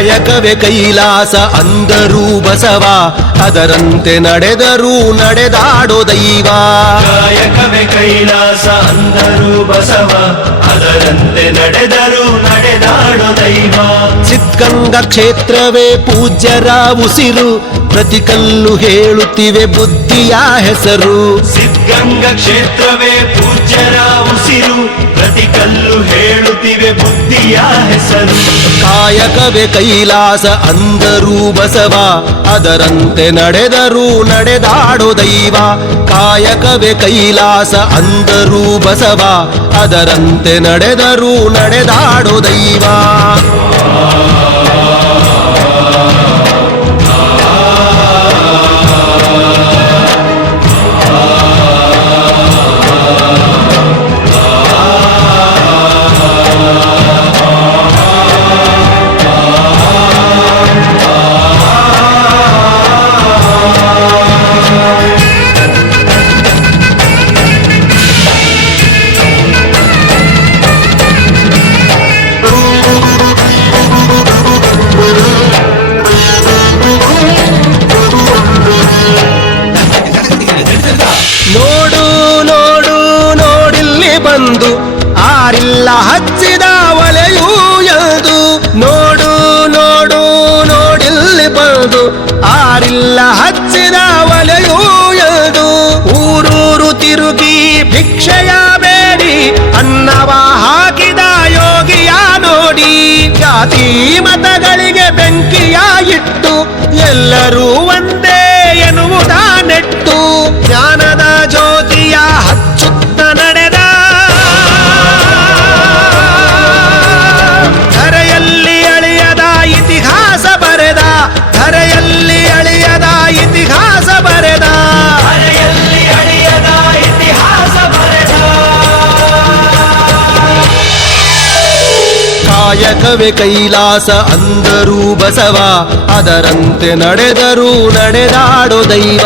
ಕಾಯಕವೇ ಕೈಲಾಸ ಅಂದರೂ ಬಸವ, ಅದರಂತೆ ನಡೆದರೂ ನಡೆದಾಡೋ ದೈವ. ಕಾಯಕವೇ ಕೈಲಾಸ ಅಂದರೂ ಬಸವ, ಅದರಂತೆ ನಡೆದರೂ ನಡೆದಾಡೋ ದೈವ. ಸಿದ್ಧಗಂಗಾ ಕ್ಷೇತ್ರವೇ ಪೂಜ್ಯರ ಉಸಿರು, ಪ್ರತಿ ಕಲ್ಲು ಹೇಳುತ್ತಿವೆ ಬುದ್ಧಿಯ ಹೆಸರು. ಸಿದ್ಧಗಂಗಾ ಕ್ಷೇತ್ರವೇ ಪೂಜ್ಯರ ಉಸಿರು, ಪ್ರತಿ ಕಲ್ಲು ಹೇಳುತ್ತಿವೆ ಬುದ್ಧಿಯ ಹೆಸರು. ಕಾಯಕವೇ ಕೈಲಾಸ ಅಂದರೂ ಬಸವ, ಅದರಂತೆ ನಡೆದರೂ ನಡೆದಾಡೋ ದೈವ. ಕಾಯಕವೇ ಕೈಲಾಸ ಅಂದರೂ ಬಸವ, ಅದರಂತೆ ನಡೆದರೂ ನಡೆದಾಡೋ ದೈವ. ನೋಡು ನೋಡು ನೋಡಿಲ್ಲಿ ಬಂದು ಆರಿಲ್ಲ ಹಚ್ಚಿದ ಒಲೆಯೂ ಎಂದು. ನೋಡು ನೋಡು ನೋಡಿಲ್ಲಿ ಬಂದು ಆರಿಲ್ಲ ಹಚ್ಚಿದ ಒಲೆಯೂ ಎಂದು. ಊರೂರು ತಿರುಗಿ ಭಿಕ್ಷೆಯ ಬೇಡಿ ಅನ್ನವ ಹಾಕಿದ ಯೋಗಿಯ ನೋಡಿ. ಜಾತಿ ಮತಗಳಿಗೆ ಬೆಂಕಿಯ ಇಟ್ಟು ಎಲ್ಲರೂ ಒಂದೇ ಎನ್ನುವುದ ನೆಟ್ಟು, ಜ್ಞಾನದ ಜ್ಯೋತಿಯ ಹಚ್ಚುತ್ತ ನಡೆದ ಧರೆಯಲ್ಲಿ ಅಳಿಯದ ಇತಿಹಾಸ ಬರೆದ. ಧರೆಯಲ್ಲಿ ಅಳಿಯದ ಇತಿಹಾಸ ಬರೆದ. ಧರೆಯಲ್ಲಿ ಅಳಿಯದ ಇತಿಹಾಸ ಬರೆದ. ಕಾಯಕವೇ ಕೈಲಾಸ ಅಂದರೂ ಬಸವ, ಅದರಂತೆ ನಡೆದರೂ ನಡೆದಾಡೋ ದೈವ.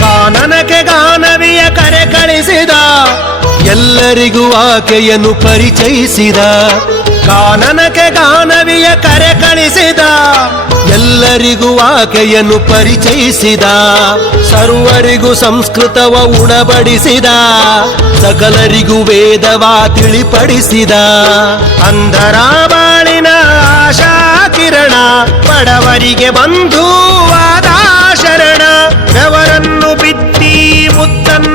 ಕಾನನಕ್ಕೆ ಗಾನವಿಯ ಕರೆ ಕಳಿಸಿದ, ಎಲ್ಲರಿಗೂ ಆಕೆಯನ್ನು ಪರಿಚಯಿಸಿದ. ಕಾನನಕ್ಕೆ ಗಾನವಿಯ ಕರೆ ಕಳಿಸಿದ, ಎಲ್ಲರಿಗೂ ಆಕೆಯನ್ನು ಪರಿಚಯಿಸಿದ. ಸರ್ವರಿಗೂ ಸಂಸ್ಕೃತವ ಉಣಬಡಿಸಿದ, ಸಕಲರಿಗೂ ವೇದವ ತಿಳಿಪಡಿಸಿದ. ಅಂಧರ ಬಾಳಿನ ಆಶಾ ಕಿರಣ, ಬಡವರಿಗೆ ಬಂಧುವಾದ ಶರಣ. ಬೆವರನ್ನು ಬಿತ್ತಿ ಮುತ್ತನ್ನು